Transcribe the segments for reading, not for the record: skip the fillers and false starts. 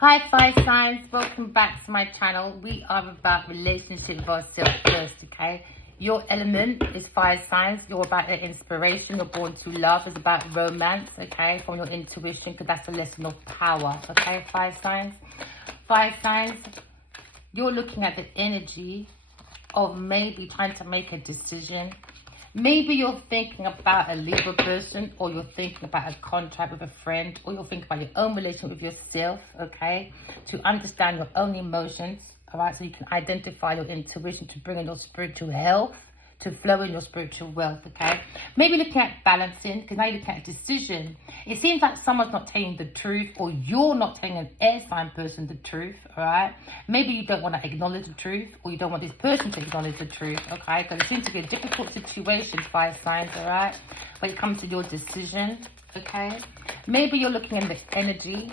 Hi fire signs, welcome back to my channel. We are about relationship with ourselves first, okay? Your element is fire signs. You're about the inspiration. You're born to love. It's about romance, okay? From your intuition, because that's the lesson of power, okay? Fire signs. Fire signs, you're looking at the energy of maybe trying to make a decision. Maybe you're thinking about a Libra person, or you're thinking about a contract with a friend, or you're thinking about your own relationship with yourself, okay? To understand your own emotions, all right? So you can identify your intuition to bring in your spiritual health, to flow in your spiritual wealth, okay? Maybe looking at balancing, because now you're looking at a decision. It seems like someone's not telling the truth, or you're not telling an air sign person the truth, all right? Maybe you don't want to acknowledge the truth, or you don't want this person to acknowledge the truth, okay? Because it seems to be a difficult situation, fire signs, all right? When it comes to your decision, okay? Maybe you're looking at the energy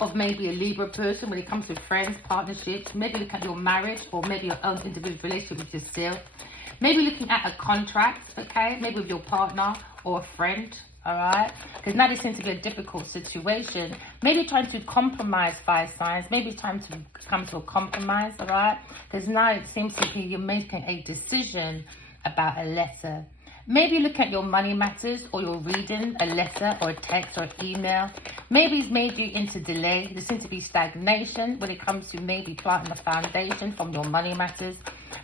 of maybe a Libra person when it comes to friends, partnerships. Maybe look at your marriage, or maybe your own individual relationship with yourself. Maybe looking at a contract, okay? Maybe with your partner or a friend, all right? Because now this seems to be a difficult situation. Maybe trying to compromise, fire signs. Maybe it's time to come to a compromise, all right? Because now it seems to be you're making a decision about a letter. Maybe look at your money matters, or you're reading a letter or a text or an email. Maybe it's made you into delay. There seems to be stagnation when it comes to maybe planting a foundation from your money matters.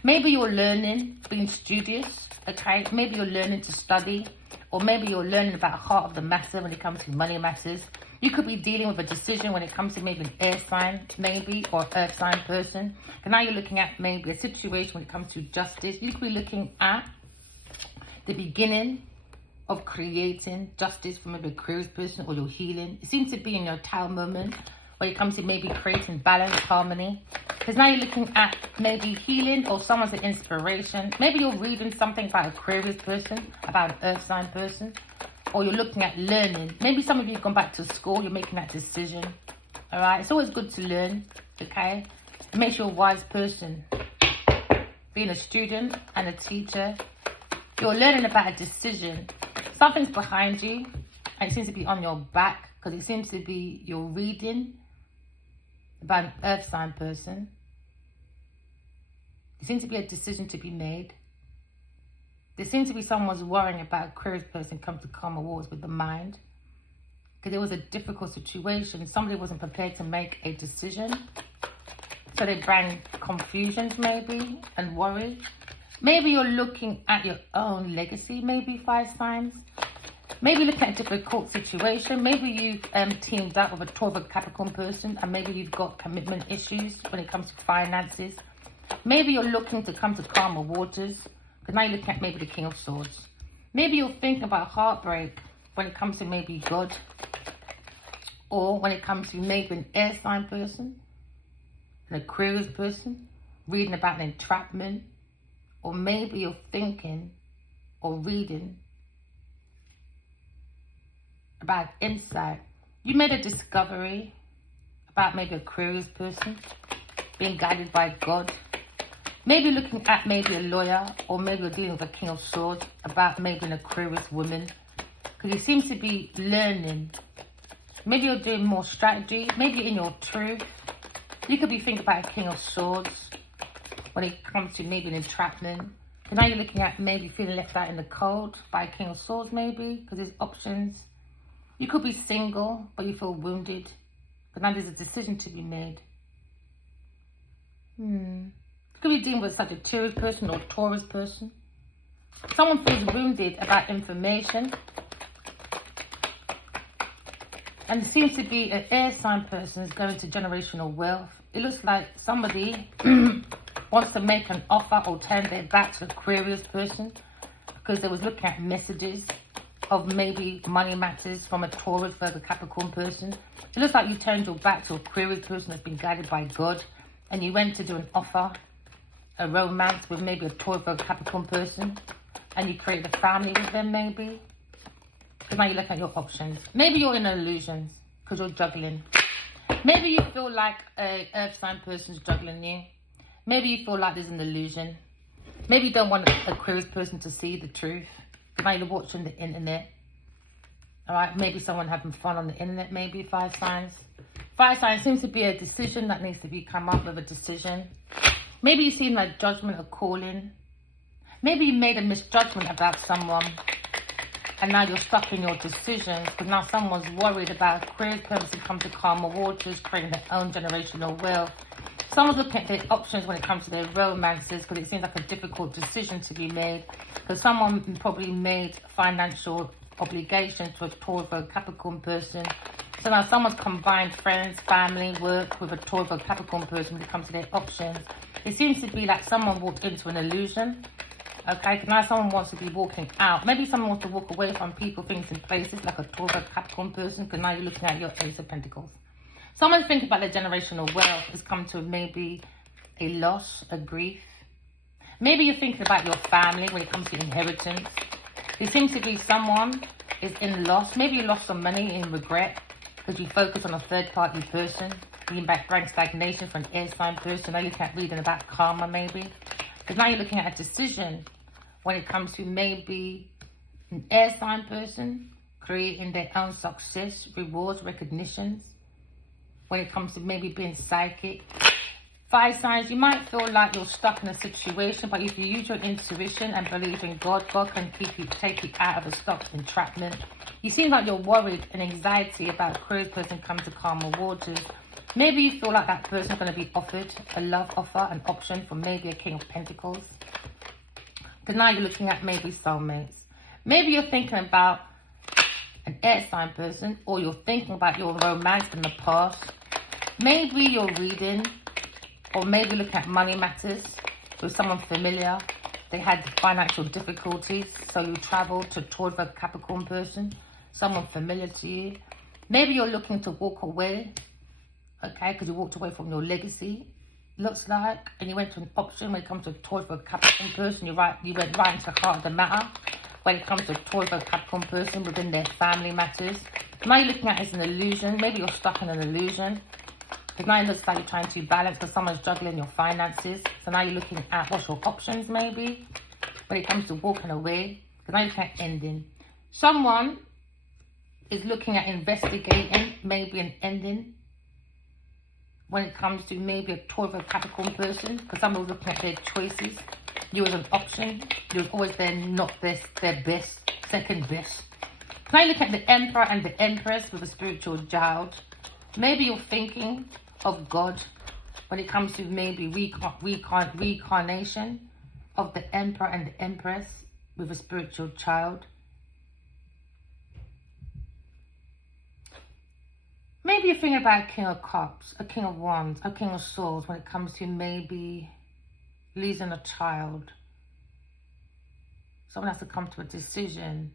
Maybe you're learning, being studious, okay? Maybe you're learning to study, or maybe you're learning about the heart of the matter when it comes to money matters. You could be dealing with a decision when it comes to maybe an air sign, maybe, or earth sign person. And now you're looking at maybe a situation when it comes to justice. You could be looking at the beginning of creating justice for maybe a curious person, or your healing. It seems to be in your Tower moment when it comes to maybe creating balance, harmony. Because now you're looking at maybe healing, or someone's an inspiration. Maybe you're reading something about a Aquarius person, about an earth sign person, or you're looking at learning. Maybe some of you have gone back to school, you're making that decision. All right, it's always good to learn, okay? It makes you a wise person. Being a student and a teacher, you're learning about a decision. Something's behind you, and it seems to be on your back, because it seems to be you're reading about an earth sign person. There seems to be a decision to be made. There seems to be someone's worrying about a Aquarius person come to calm waters with the mind, because it was a difficult situation. Somebody wasn't prepared to make a decision, so they bring confusion maybe and worry. Maybe you're looking at your own legacy, maybe, fire signs. Maybe looking at a difficult situation. Maybe you've teamed up with a Taurus Capricorn person, and maybe you've got commitment issues when it comes to finances. Maybe you're looking to come to calmer waters, because now you're looking at maybe the King of Swords. Maybe you're thinking about heartbreak when it comes to maybe God, or when it comes to maybe an air sign person, an Aquarius person, reading about an entrapment. Or maybe you're thinking or reading about insight. You made a discovery about maybe a Aquarius person, being guided by God. Maybe looking at maybe a lawyer, or maybe you're dealing with a King of Swords, about maybe an Aquarius woman. Because it seems to be learning. Maybe you're doing more strategy. Maybe in your truth. You could be thinking about a King of Swords when it comes to maybe an entrapment. So now you're looking at maybe feeling left out in the cold by a King of Swords, maybe, because there's options. You could be single, but you feel wounded, because now there's a decision to be made. You could be dealing with a Sagittarius person or Taurus person. Someone feels wounded about information. And it seems to be an air sign person is going to generational wealth. It looks like somebody wants to make an offer or turn their back to the Aquarius person, because they was looking at messages of maybe money matters from a Taurus versus Capricorn person. It looks like you turned your back to a Aquarius person that's been guided by God, and you went to do an offer, a romance with maybe a Taurus versus Capricorn person, and you created a family with them maybe. So now you look at your options. Maybe you're in illusions because you're juggling. Maybe you feel like a earth sign person's juggling you. Maybe you feel like there's an illusion. Maybe you don't want an Aquarius person to see the truth. Now you're watching the internet. All right, maybe someone having fun on the internet, maybe, fire signs. Fire sign seems to be a decision that needs to be come up with a decision. Maybe you seem like judgment or calling. Maybe you made a misjudgment about someone and now you're stuck in your decisions because now someone's worried about careers, purposes, come to calmer waters, creating their own generational wealth. Someone's looking at their options when it comes to their romances because it seems like a difficult decision to be made because someone probably made financial obligations to a Taurus or Capricorn person. So now someone's combined friends, family, work with a Taurus or Capricorn person when it comes to their options. It seems to be like someone walked into an illusion. Okay, now someone wants to be walking out. Maybe someone wants to walk away from people, things, and places, like a Taurus or Capricorn person, because now you're looking at your Ace of Pentacles. Someone thinking about their generational wealth has come to maybe a loss, a grief. Maybe you're thinking about your family when it comes to inheritance. It seems to be someone is in loss. Maybe you lost some money in regret because you focus on a third-party person. Being back rank stagnation for an air sign person. Now you're looking at reading about karma, maybe. Because now you're looking at a decision when it comes to maybe an air sign person creating their own success, rewards, recognitions. When it comes to maybe being psychic. Fire signs, you might feel like you're stuck in a situation, but if you use your intuition and believe in God, God can take you out of a stuck entrapment. You seem like you're worried and anxiety about a career person come to calmer waters. Maybe you feel like that person's going to be offered a love offer, an option for maybe a King of Pentacles. Because now you're looking at maybe soulmates. Maybe you're thinking about an air sign person, or you're thinking about your romance in the past. Maybe you're reading, or maybe looking at money matters with someone familiar. They had financial difficulties, so you traveled to towards a Capricorn person, someone familiar to you. Maybe you're looking to walk away, okay, because you walked away from your legacy, looks like, and you went to an option when it comes to towards a Capricorn person. You went right into the heart of the matter when it comes to towards a Capricorn person within their family matters. Now you're looking at it as an illusion. Maybe you're stuck in an illusion. Because now it looks like you're trying to balance because someone's juggling your finances. So now you're looking at what's your options maybe when it comes to walking away. Because now you're looking at ending. Someone is looking at investigating maybe an ending when it comes to maybe a Taurus or Capricorn person. Because someone's looking at their choices. You as an option. You was always not their best, second best. Now you look at the Emperor and the Empress with a spiritual child. Maybe you're thinking of God when it comes to maybe reincarnation of the Emperor and the Empress with a spiritual child. Maybe you're thinking about a King of Cups, a King of Wands, a King of Swords when it comes to maybe losing a child. Someone has to come to a decision.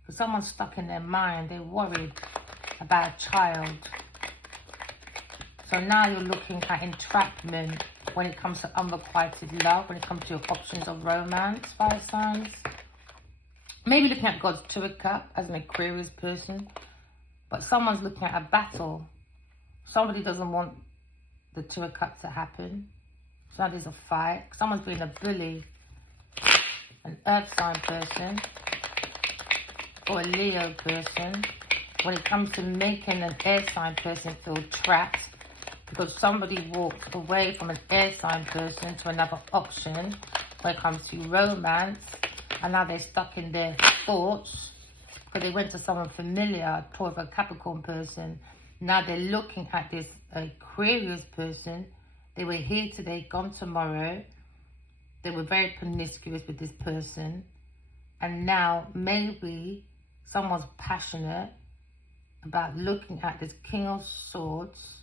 Because someone's stuck in their mind. They're worried about a child. So now you're looking at entrapment when it comes to unrequited love, when it comes to your options of romance, fire signs. Maybe looking at God's Two of Cups as an Aquarius person. But someone's looking at a battle. Somebody doesn't want the Two of Cups to happen. So now there's a fight. Someone's being a bully. An earth sign person. Or a Leo person. When it comes to making an air sign person feel trapped. Because somebody walked away from an air sign person to another option. When it comes to romance. And now they're stuck in their thoughts. Because they went to someone familiar, towards a Capricorn person. Now they're looking at this Aquarius person. They were here today, gone tomorrow. They were very promiscuous with this person. And now maybe someone's passionate about looking at this King of Swords.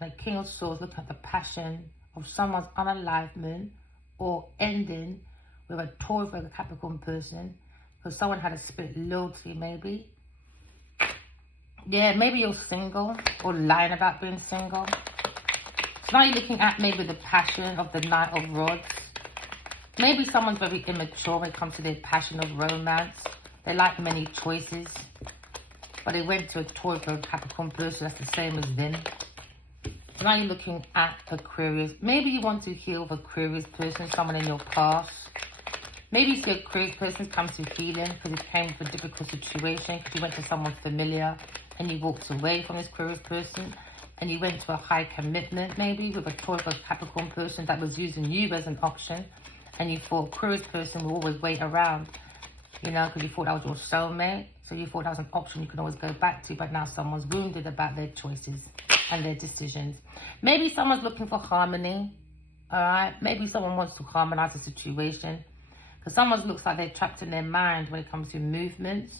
And a King of Swords looking at the passion of someone's unalivement or ending with a Taurus or a Capricorn person. Because someone had a spirit loyalty maybe. Yeah, maybe you're single or lying about being single. So now you're looking at maybe the passion of the Knight of Rods. Maybe someone's very immature when it comes to their passion of romance. They like many choices. But they went to a Taurus or a Capricorn person that's the same as them. So now you're looking at Aquarius. Maybe you want to heal with Aquarius person, someone in your past. Maybe you see Aquarius person comes to healing because it came from a difficult situation, because you went to someone familiar and you walked away from this Aquarius person. and you went to a high commitment, maybe with a Taurus or Capricorn person that was using you as an option, and you thought Aquarius person will always wait around, you know, because you thought that was your soulmate. So you thought that was an option you can always go back to, but now someone's wounded about their choices and their decisions. Maybe someone's looking for harmony, all right? Maybe someone wants to harmonize the situation, because someone looks like they're trapped in their mind when it comes to movements.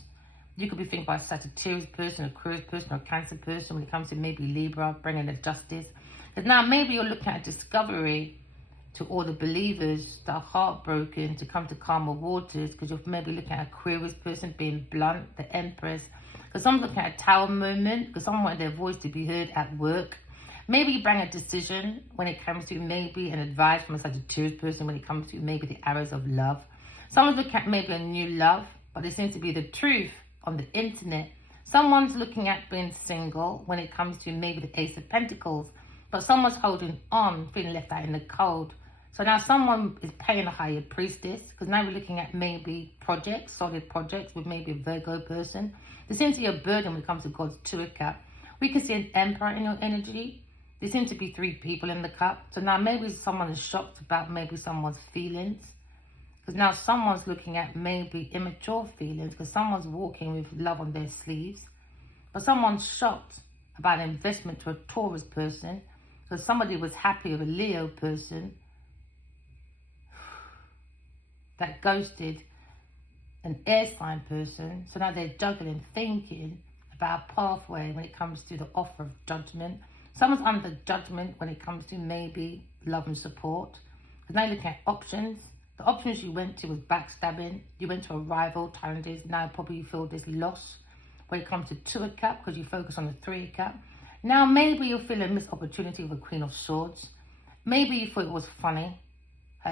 You could be thinking about a Sagittarius person, a Aquarius person, or a Cancer person when it comes to maybe Libra, bringing the justice. Because now maybe you're looking at a discovery to all the believers that are heartbroken to come to calmer waters, because you're maybe looking at an Aquarius person being blunt, the Empress. Because someone's looking at a Tower moment, because someone wanted their voice to be heard at work. Maybe you bring a decision when it comes to maybe an advice from a Sagittarius person when it comes to maybe the arrows of love. Someone's looking at maybe a new love, but it seems to be the truth on the internet. Someone's looking at being single when it comes to maybe the Ace of Pentacles, but someone's holding on, feeling left out in the cold. So now someone is paying a higher priestess, because now we're looking at maybe projects, solid projects with maybe a Virgo person. There seems to be a burden when it comes to God's Two of Cups. We can see an Emperor in your energy. There seems to be 3 people in the cup. So now maybe someone is shocked about maybe someone's feelings, because now someone's looking at maybe immature feelings, because someone's walking with love on their sleeves. But someone's shocked about an investment to a Taurus person, because somebody was happy with a Leo person that ghosted an air sign person. So now they're juggling, thinking about a pathway when it comes to the offer of judgment. Someone's under judgment when it comes to maybe love and support. Because now you're looking at options. The options you went to was backstabbing. You went to a rival, challenges. Now probably you feel this loss when it comes to Two of Cups, because you focus on the Three of Cups. Now maybe you'll feel a missed opportunity with a Queen of Swords. Maybe you thought it was funny,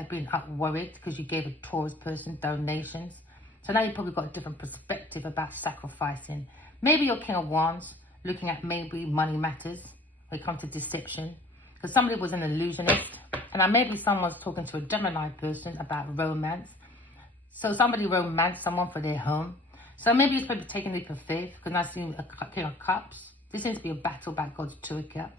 being worried because you gave a Taurus person donations. So now you've probably got a different perspective about sacrificing. Maybe you're King of Wands, looking at maybe money matters when it comes to deception, because somebody was an illusionist. And now maybe someone's talking to a Gemini person about romance. So somebody romanced someone for their home. So maybe you're supposed to be taking a leap of faith, because I see a King of Cups. This seems to be a battle about God's Two of Cups.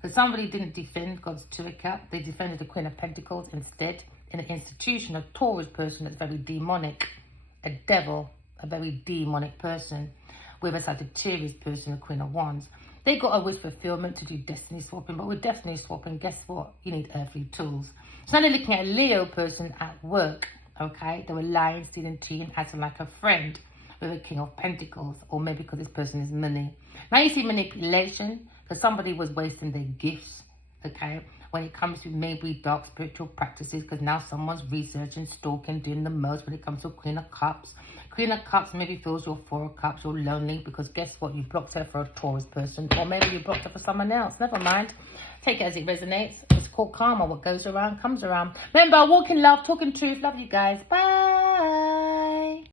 Because somebody didn't defend God's Two of Cups. They defended the Queen of Pentacles instead, in an institution, a Taurus person that's very demonic, a devil, a very demonic person, with a Sagittarius person, a Queen of Wands. They got a wish fulfillment to do destiny swapping, but with destiny swapping, guess what? You need earthly tools. So now they're looking at a Leo person at work, okay? They were lying, stealing, cheating, acting like a friend with a King of Pentacles, or maybe because this person is money. Now you see manipulation, because somebody was wasting their gifts, okay? When it comes to maybe dark spiritual practices, because now someone's researching, stalking, doing the most when it comes to Queen of Cups. Queen of Cups maybe feels you're Four of Cups, you're lonely, because guess what? You blocked her for a Taurus person, or maybe you blocked her for someone else. Never mind. Take it as it resonates. It's called karma. What goes around comes around. Remember, walk in love, talk in truth. Love you guys. Bye.